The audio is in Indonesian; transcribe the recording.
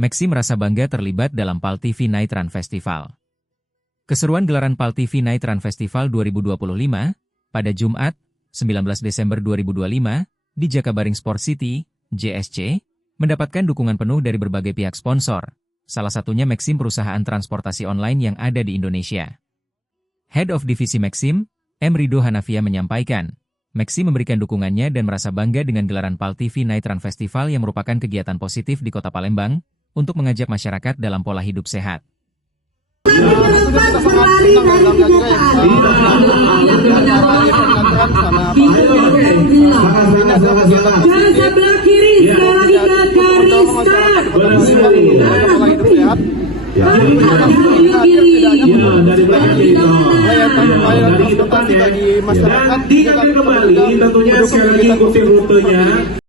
Maxim merasa bangga terlibat dalam PAL TV Night Run Festival. Keseruan gelaran PAL TV Night Run Festival 2025 pada Jumat, 19 Desember 2025 di Jakabaring Sport City, JSC, mendapatkan dukungan penuh dari berbagai pihak sponsor, salah satunya Maxim, perusahaan transportasi online yang ada di Indonesia. Head of Divisi Maxim, M. Rido Hanafia menyampaikan, Maxim memberikan dukungannya dan merasa bangga dengan gelaran PAL TV Night Run Festival yang merupakan kegiatan positif di Kota Palembang untuk mengajak masyarakat dalam pola hidup sehat. Bagi masyarakat, nanti kami kembali tentunya sekali lagi ikuti rutenya.